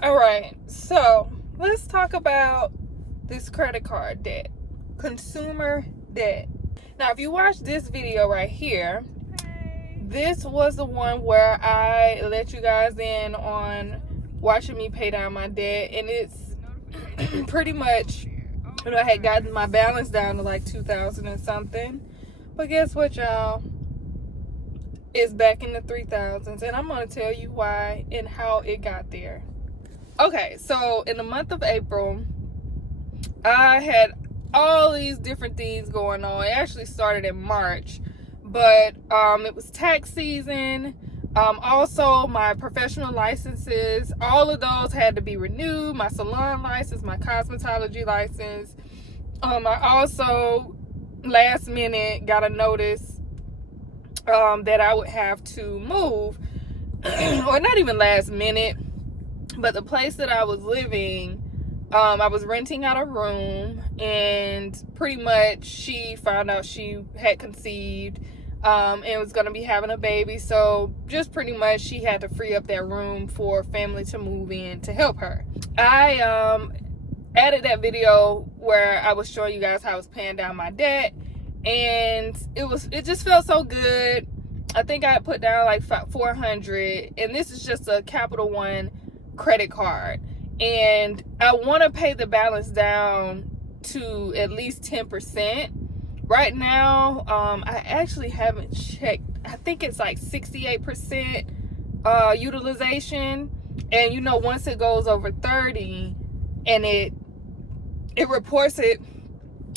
All right, so let's talk about this credit card debt, consumer debt. Now, if you watch this video right here, this was the one where I let you guys in on watching me pay down my debt, and it's pretty much, I had gotten my balance down to like 2,000 and something, but guess what, y'all? It's back in the 3,000s, and I'm going to tell you why and how it got there. Okay, so in the month of April, I had all these different things going on. It actually started in March, but it was tax season. Also, my professional licenses, all of those had to be renewed. My salon license, my cosmetology license. I also, last minute, got a notice that I would have to move. Or not even last minute, but the place that I was living, I was renting out a room, and pretty much she found out she had conceived and was going to be having a baby. So just pretty much she had to free up that room for family to move in to help her. I added that video where I was showing you guys how I was paying down my debt, and it just felt so good. I think I put down like $400, and this is just a Capital One credit card, and I want to pay the balance down to at least 10%. Right now, I actually haven't checked. I think it's like 68% utilization, and once it goes over 30 and it reports it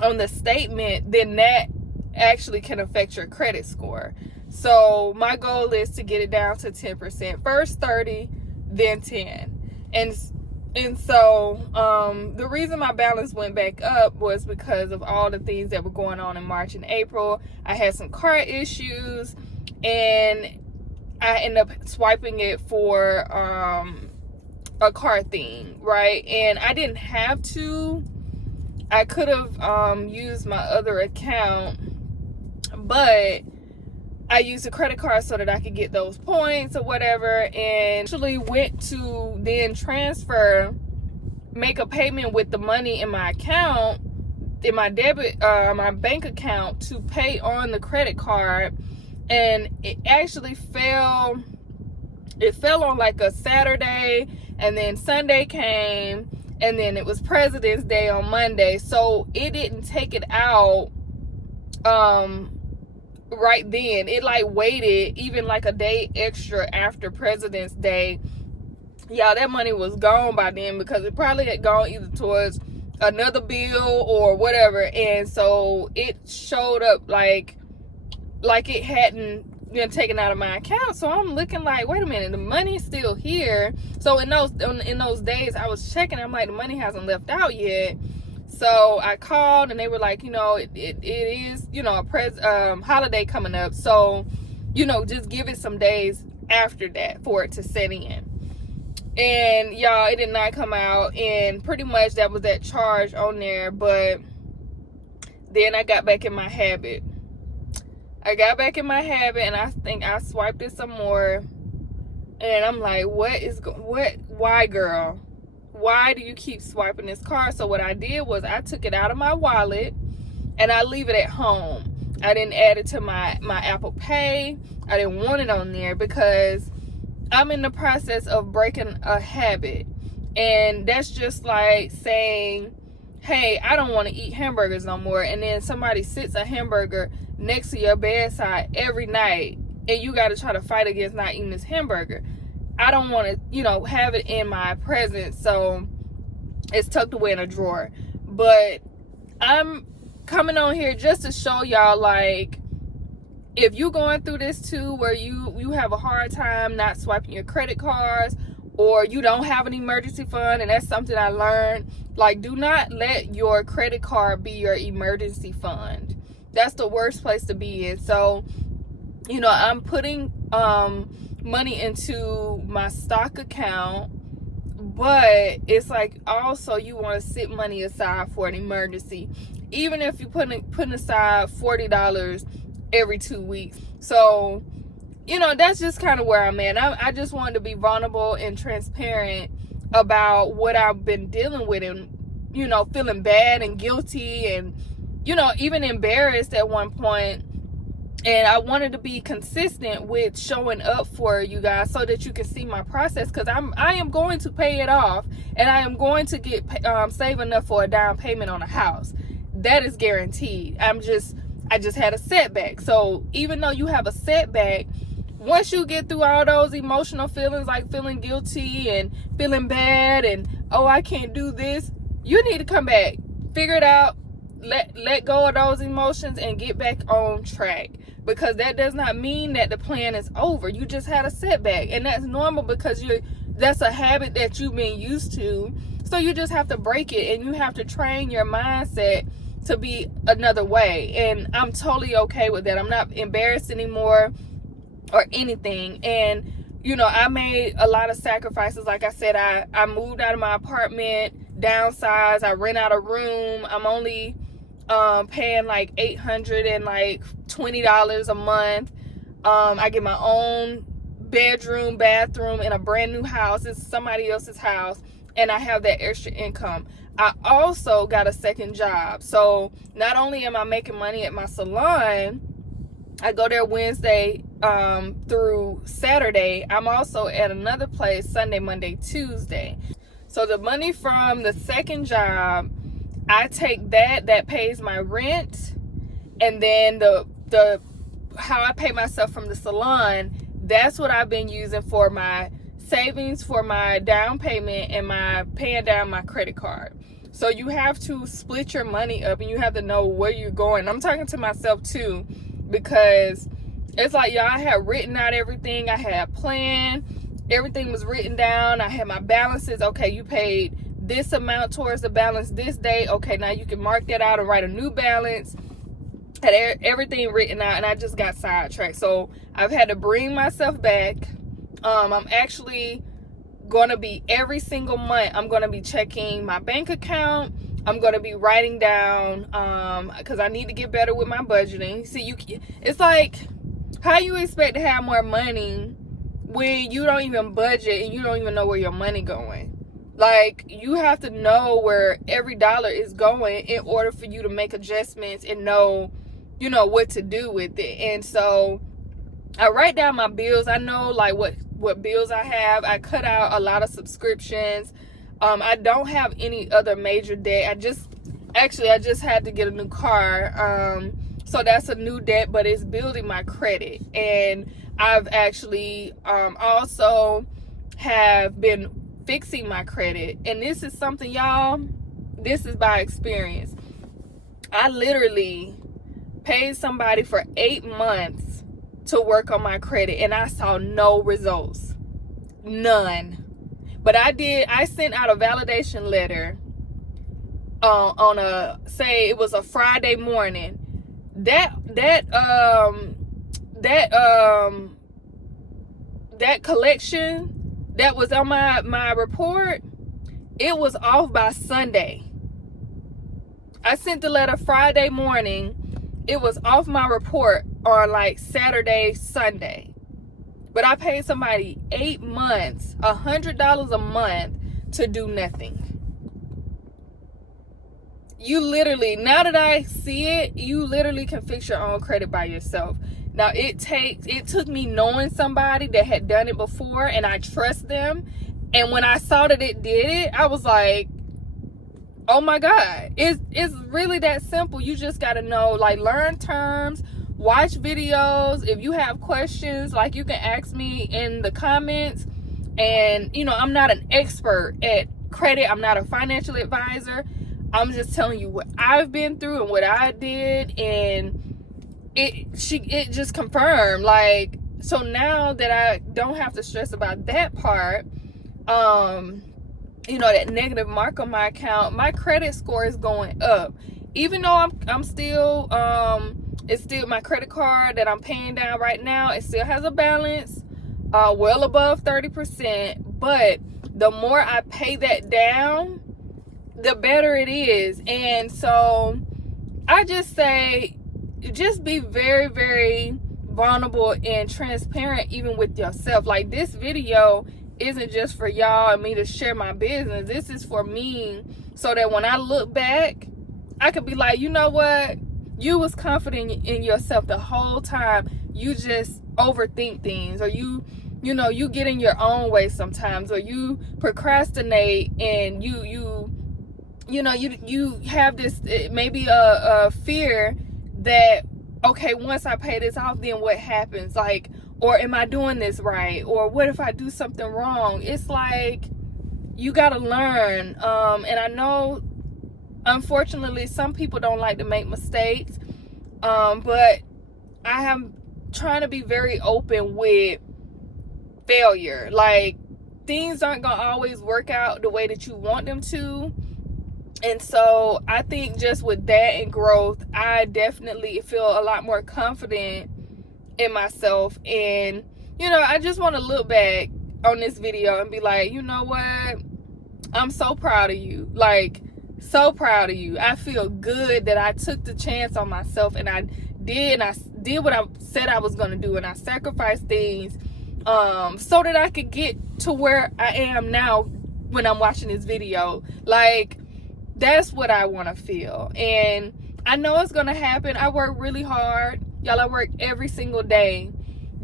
on the statement, then that actually can affect your credit score. So my goal is to get it down to 10%. First 30, then 10. And so the reason my balance went back up was because of all the things that were going on in March and April. I had some car issues, and I ended up swiping it for a car thing, right? And I didn't have to. I could have used my other account, but I used a credit card so that I could get those points or whatever, and actually went to then make a payment with the money in my account, in my my bank account, to pay on the credit card. And it actually fell on like a Saturday, and then Sunday came, and then it was President's Day on Monday, so it didn't take it out right then. It like waited even like a day extra after President's Day. Yeah, that money was gone by then, because it probably had gone either towards another bill or whatever, and so it showed up like it hadn't been taken out of my account. So I'm looking like, wait a minute, the money's still here. So in those days I was checking, I'm like, the money hasn't left out yet. So I called, and they were like, it is, a holiday coming up. So, just give it some days after that for it to set in. And y'all, it did not come out. And pretty much that was that charge on there. But then I got back in my habit. And I think I swiped it some more. And I'm like, why, girl? Why do you keep swiping this card? So what I did was I took it out of my wallet, and I leave it at home. I didn't add it to my Apple Pay. I didn't want it on there because I'm in the process of breaking a habit. And that's just like saying, hey, I don't want to eat hamburgers no more. And then somebody sits a hamburger next to your bedside every night, and you got to try to fight against not eating this hamburger. I don't want to, have it in my presence, so it's tucked away in a drawer. But I'm coming on here just to show y'all, like, if you're going through this too, where you have a hard time not swiping your credit cards, or you don't have an emergency fund, and that's something I learned, like, do not let your credit card be your emergency fund. That's the worst place to be in. So, I'm putting money into my stock account, but it's like also you want to sit money aside for an emergency, even if you're putting aside $40 every 2 weeks. So that's just kind of where I'm at. I just wanted to be vulnerable and transparent about what I've been dealing with, and feeling bad and guilty, and even embarrassed at one point. And I wanted to be consistent with showing up for you guys so that you can see my process, because I am going to pay it off, and I am going to get save enough for a down payment on a house. That is guaranteed. I just had a setback. So even though you have a setback, once you get through all those emotional feelings, like feeling guilty and feeling bad and, oh, I can't do this, you need to come back, figure it out, let go of those emotions and get back on track, because that does not mean that the plan is over. You just had a setback, and that's normal, because that's a habit that you've been used to. So you just have to break it, and you have to train your mindset to be another way. And I'm totally okay with that. I'm not embarrassed anymore or anything. And I made a lot of sacrifices. Like I said, I moved out of my apartment, downsized, I rent out a room. I'm only paying like $820 a month. I get my own bedroom, bathroom in a brand new house. It's somebody else's house, and I have that extra income. I also got a second job. So not only am I making money at my salon, I go there Wednesday through Saturday. I'm also at another place Sunday, Monday, Tuesday. So the money from the second job, I take that pays my rent, and then the how I pay myself from the salon, that's what I've been using for my savings, for my down payment, and my paying down my credit card. So you have to split your money up, and you have to know where you're going. I'm talking to myself too, because it's like, y'all, I had written out everything. I had planned. Everything was written down. I had my balances. Okay, you paid this amount towards the balance this day. Okay, now you can mark that out and write a new balance. Had everything written out, and I just got sidetracked. So I've had to bring myself back. I'm actually going to be, every single month, I'm going to be checking my bank account. I'm going to be writing down, because I need to get better with my budgeting. See, it's like, how you expect to have more money when you don't even budget and you don't even know where your money going? Like, you have to know where every dollar is going in order for you to make adjustments and know, what to do with it. And so I write down my bills. I know like what bills I have. I cut out a lot of subscriptions. I don't have any other major debt. I just had to get a new car. So that's a new debt, but it's building my credit. And I've actually also have been fixing my credit. And this is something, y'all, this is by experience. I literally paid somebody for 8 months to work on my credit, and I saw no results. None. But I sent out a validation letter on say it was a Friday morning. That collection that was on my report, it was off by Sunday. I sent the letter Friday morning. It was off my report on like Saturday, Sunday. But I paid somebody 8 months, $100 a month to do nothing. You literally, now that I see it, you literally can fix your own credit by yourself. Now it took me knowing somebody that had done it before, and I trust them. And when I saw that it did it, I was like, oh my God, it's really that simple. You just got to know, like, learn terms, watch videos. If you have questions, like, you can ask me in the comments. And, I'm not an expert at credit. I'm not a financial advisor. I'm just telling you what I've been through and what I did. And it just confirmed, like, so now that I don't have to stress about that part, that negative mark on my account, my credit score is going up. Even though I'm still, it's still my credit card that I'm paying down right now, it still has a balance, well above 30%. But the more I pay that down, the better it is. And so I just say, just be very, very vulnerable and transparent, even with yourself. Like, this video isn't just for y'all and me to share my business. This is for me, so that when I look back, I could be like, you know what? You was confident in yourself the whole time. You just overthink things, or you get in your own way sometimes, or you procrastinate, and you have this maybe a fear that, okay, once I pay this off, then what happens? Like, or am I doing this right? Or what if I do something wrong? It's like, you gotta learn. And I know, unfortunately, some people don't like to make mistakes. But I am trying to be very open with failure. Like, things aren't gonna always work out the way that you want them to. And so I think just with that and growth, I definitely feel a lot more confident in myself. And, I just want to look back on this video and be like, you know what? I'm so proud of you. Like, so proud of you. I feel good that I took the chance on myself, and I did what I said I was going to do, and I sacrificed things so that I could get to where I am now when I'm watching this video. Like, that's what I want to feel. And I know it's going to happen. I work really hard. Y'all, I work every single day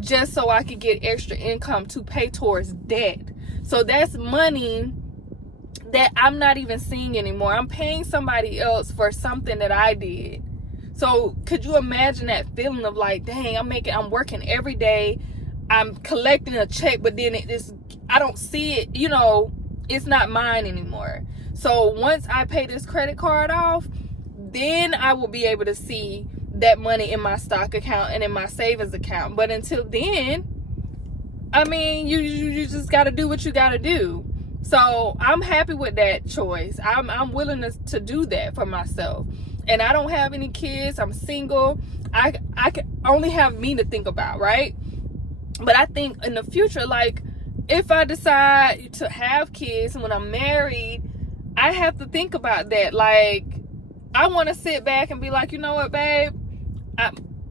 just so I could get extra income to pay towards debt. So that's money that I'm not even seeing anymore. I'm paying somebody else for something that I did. So could you imagine that feeling of like, dang, I'm working every day. I'm collecting a check, but then I don't see it, it's not mine anymore. So once I pay this credit card off, then I will be able to see that money in my stock account and in my savings account. But until then, you just got to do what you got to do. So I'm happy with that choice. I'm willing to do that for myself. And I don't have any kids. I'm single. I can only have me to think about, right? But I think in the future, like, if I decide to have kids and when I'm married, I have to think about that. Like, I want to sit back and be like, you know what, babe?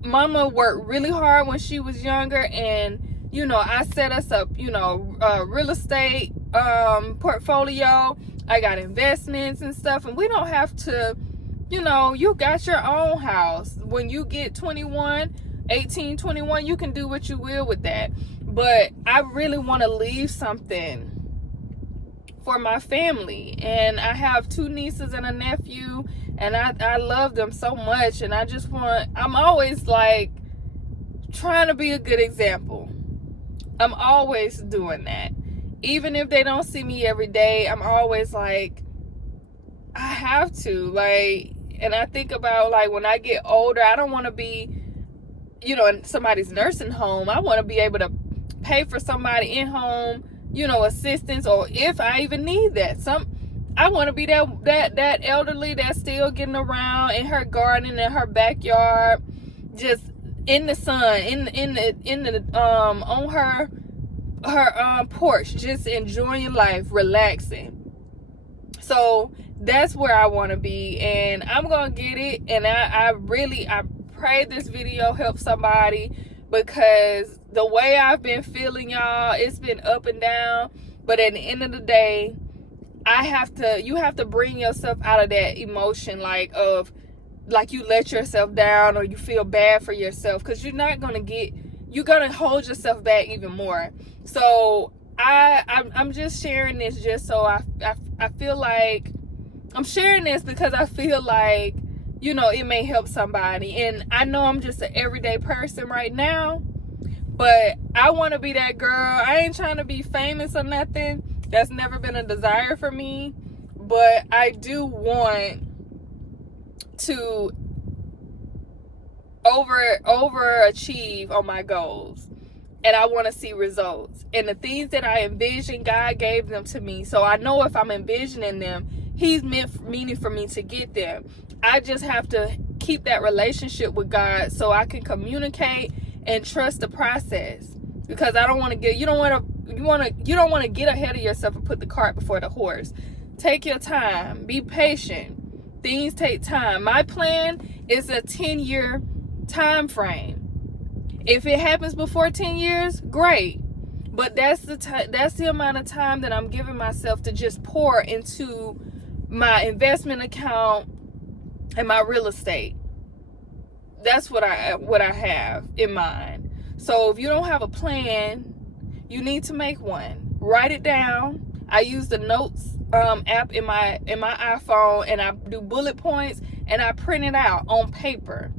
Mama worked really hard when she was younger, and I set us up, real estate portfolio. I got investments and stuff, and we don't have to, you got your own house. When you get 18, 21, you can do what you will with that. But I really want to leave something for my family. And I have 2 nieces and a nephew, and I love them so much. And I'm always like trying to be a good example. I'm always doing that. Even if they don't see me every day, I'm always like, I have to. Like, and I think about, like, when I get older, I don't want to be, in somebody's nursing home. I want to be able to pay for somebody in home, assistance, or if I even need that. I want to be that elderly that's still getting around in her garden, in her backyard, just in the sun, in the on her porch, just enjoying life, relaxing. So that's where I want to be, and I'm gonna get it. And I pray this video helps somebody, because the way I've been feeling, y'all, it's been up and down. But at the end of the day, you have to bring yourself out of that emotion, like you let yourself down or you feel bad for yourself, because you're gonna hold yourself back even more. So I'm just sharing this just so I feel like I'm sharing this, because I feel like, it may help somebody. And I know I'm just an everyday person right now, but I want to be that girl. I ain't trying to be famous or nothing. That's never been a desire for me. But I do want to overachieve on my goals. And I want to see results. And the things that I envision, God gave them to me. So I know if I'm envisioning them, He's meaning for me to get them. I just have to keep that relationship with God so I can communicate and trust the process. Because I don't want to get, you don't want to get ahead of yourself and put the cart before the horse. Take your time. Be patient. Things take time. My plan is a 10-year time frame. If it happens before 10 years, great. But that's the amount of time that I'm giving myself to just pour into my investment account and my real estate. That's what I have in mind. So if you don't have a plan, you need to make one. Write it down. I use the notes app in my iPhone, and I do bullet points, and I print it out on paper.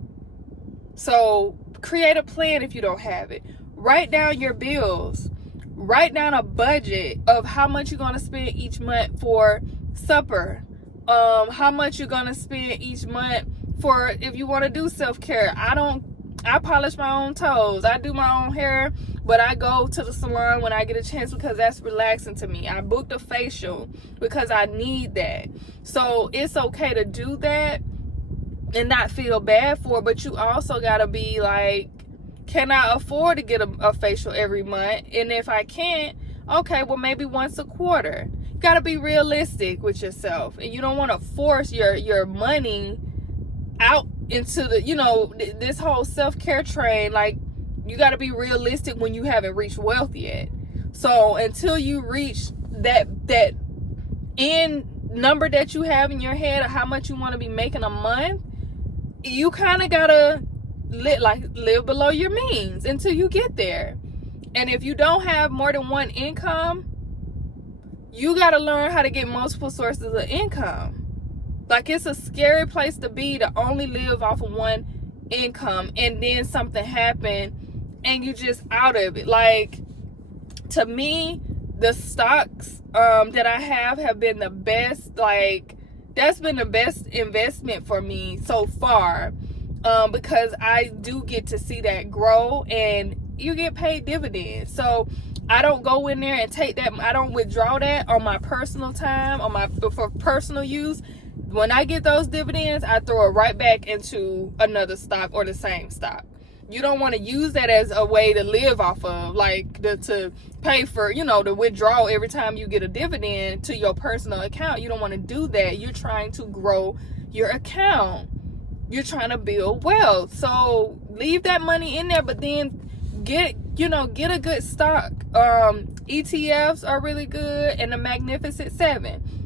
So create a plan if you don't have it. Write down your bills. Write down a budget of how much you're going to spend each month for supper. How much you're going to spend each month for if you want to do self-care. I polish my own toes. I do my own hair, but I go to the salon when I get a chance because that's relaxing to me. I booked a facial because I need that. So it's okay to do that and not feel bad for it, but you also got to be like, can I afford to get a facial every month? And if I can't, okay, well, maybe once a quarter. You got to be realistic with yourself, and you don't want to force your money out into the, this whole self-care train. Like, you got to be realistic when you haven't reached wealth yet. So until you reach that end number that you have in your head of how much you want to be making a month, you kind of got to live below your means until you get there. And if you don't have more than one income, you got to learn how to get multiple sources of income. Like, it's a scary place to be to only live off of one income and then something happened and you just out of it. Like, to me, the stocks that I have been the best. Like, that's been the best investment for me so far, because I do get to see that grow and you get paid dividends. So I don't go in there and take that. I don't withdraw that on my personal time, for personal use. When I get those dividends, I throw it right back into another stock or the same stock. You don't want to use that as a way to live off of, like to pay for, to withdraw every time you get a dividend to your personal account. You don't want to do that. You're trying to grow your account. You're trying to build wealth. So leave that money in there, but then get a good stock. ETFs are really good, and the Magnificent Seven.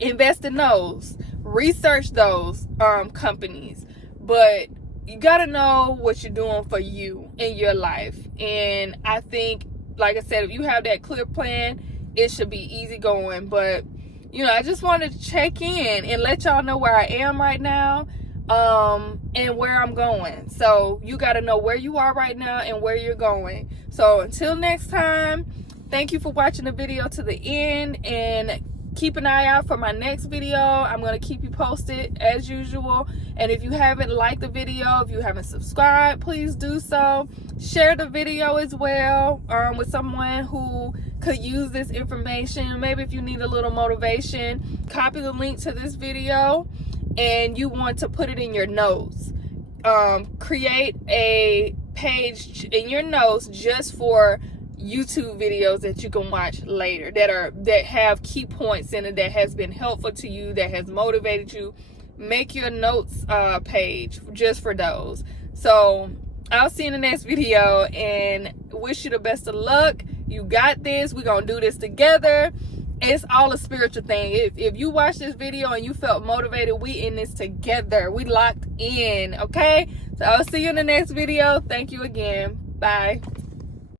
Invest in those. Research those companies. But you got to know what you're doing for you in your life. And I think, like I said, if you have that clear plan, it should be easy going. But, I just wanted to check in and let y'all know where I am right now, and where I'm going. So you got to know where you are right now and where you're going. So until next time, thank you for watching the video to the end, and keep an eye out for my next video. I'm going to keep you posted as usual. And if you haven't liked the video, if you haven't subscribed, please do so. Share the video as well with someone who could use this information. Maybe if you need a little motivation, copy the link to this video and you want to put it in your notes. Create a page in your notes just for YouTube videos that you can watch later that have key points in it, that has been helpful to you, that has motivated you. Make your notes page just for those. So I'll see you in the next video, and wish you the best of luck. You got this. We're gonna do this together. It's all a spiritual thing. If you watch this video and you felt motivated, we in this together. We locked in. Okay, so I'll see you in the next video. Thank you again. Bye.